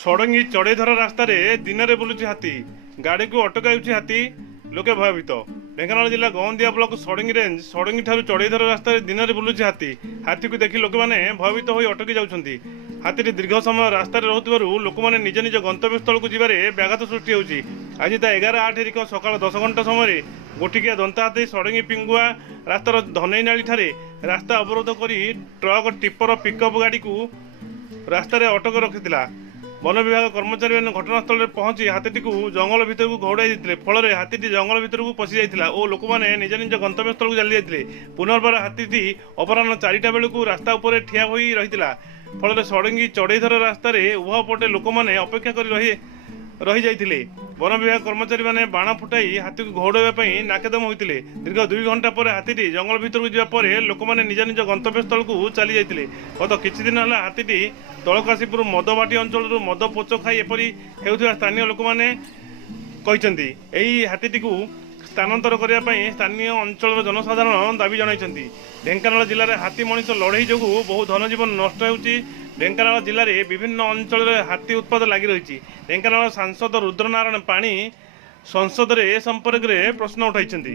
ଷଡ଼ଙ୍ଗୀ ଚଢ଼େଇଧରା ରାସ୍ତାରେ ଦିନରେ ବୁଲୁଛି ହାତୀ, ଗାଡ଼ିକୁ ଅଟକାଉଛି ହାତୀ, ଲୋକେ ଭୟଭୀତ। ଢେଙ୍କାନାଳ ଜିଲ୍ଲା ଗଅଁଦିଆ ବ୍ଲକ ଷଡ଼ଙ୍ଗୀ ରେଞ୍ଜ ଷଡ଼ଙ୍ଗୀ ଠାରୁ ଚଢ଼େଇଧରା ରାସ୍ତାରେ ଦିନରେ ବୁଲୁଛି ହାତୀ। ହାତୀକୁ ଦେଖି ଲୋକମାନେ ଭୟଭୀତ ହୋଇ ଅଟକି ଯାଉଛନ୍ତି। ହାତୀଟି ଦୀର୍ଘ ସମୟ ରାସ୍ତାରେ ରହୁଥିବାରୁ ଲୋକମାନେ ନିଜ ନିଜ ଗନ୍ତବ୍ୟସ୍ଥଳକୁ ଯିବାରେ ବ୍ୟାଘାତ ସୃଷ୍ଟି ହେଉଛି। ଆଜି ତା 11/8 ତାରିଖ ସକାଳ 10 ଘଣ୍ଟା ସମୟରେ ଗୋଟିକିଆ ଦନ୍ତା ହାତୀ ଷଡ଼ଙ୍ଗୀ ପିଙ୍ଗୁଆ ରାସ୍ତାର ଧନେଇନାଳି ଠାରେ ରାସ୍ତା ଅବରୋଧ କରି ଟ୍ରକ୍ ଟିପର ପିକଅପ୍ ଗାଡ଼ିକୁ ରାସ୍ତାରେ ଅଟକ ରଖିଥିଲା। ବନ ବିଭାଗ କର୍ମଚାରୀମାନେ ଘଟଣାସ୍ଥଳରେ ପହଞ୍ଚି ହାତୀଟିକୁ ଜଙ୍ଗଲ ଭିତରକୁ ଘଉଡ଼ାଇ ଦେଇଥିଲେ। ଫଳରେ ହାତୀଟି ଜଙ୍ଗଲ ଭିତରକୁ ପଶି ଯାଇଥିଲା ଓ ଲୋକମାନେ ନିଜ ନିଜ ଗନ୍ତବ୍ୟସ୍ଥଳକୁ ଚାଲି ଯାଇଥିଲେ। ପୁନର୍ବାର ହାତୀଟି ଅପରାହ୍ନ 4ଟା ବେଳକୁ ରାସ୍ତା ଉପରେ ଠିଆ ହୋଇ ରହିଥିଲା। ଫଳରେ ଷଡ଼ଙ୍ଗୀ ଚଢ଼େଇଧରା ରାସ୍ତାରେ ଉଭୟ ପଟେ ଲୋକମାନେ ଅପେକ୍ଷା କରି ରହିଯାଇଥିଲେ। ବନ ବିଭାଗ କର୍ମଚାରୀମାନେ ବାଣ ଫୁଟାଇ ହାତୀକୁ ଘଉଡ଼ାଇବା ପାଇଁ ନାକେଦମ ହୋଇଥିଲେ। ଦୀର୍ଘ 2 ଘଣ୍ଟା ପରେ ହାତୀଟି ଜଙ୍ଗଲ ଭିତରକୁ ଯିବା ପରେ ଲୋକମାନେ ନିଜ ନିଜ ଗନ୍ତବ୍ୟସ୍ଥଳକୁ ଚାଲି ଯାଇଥିଲେ। ଗତ କିଛି ଦିନ ହେଲା ହାତୀଟି ଦଳକାଶୀପୁର ମଦଭାଟି ଅଞ୍ଚଳରୁ ମଦ ପୋଚ ଖାଇ ଏପରି ହେଉଥିବା ସ୍ଥାନୀୟ ଲୋକମାନେ କହିଛନ୍ତି। ଏହି ହାତୀଟିକୁ ସ୍ଥାନାନ୍ତର କରିବା ପାଇଁ ସ୍ଥାନୀୟ ଅଞ୍ଚଳର ଜନସାଧାରଣ ଦାବି ଜଣାଇଛନ୍ତି। ଢେଙ୍କାନାଳ ଜିଲ୍ଲାରେ ହାତୀ ମଣିଷ ଲଢ଼େଇ ଯୋଗୁଁ ବହୁ ଧନଜୀବନ ନଷ୍ଟ ହେଉଛି। ଢେଙ୍କାନାଳ ଜିଲ୍ଲାରେ ବିଭିନ୍ନ ଅଞ୍ଚଳରେ ହାତୀ ଉତ୍ପାତ ଲାଗି ରହିଛି। ଢେଙ୍କାନାଳ ସାଂସଦ ରୁଦ୍ରନାରାୟଣ ପାଣି ସଂସଦରେ ଏ ସମ୍ପର୍କରେ ପ୍ରଶ୍ନ ଉଠାଇଛନ୍ତି।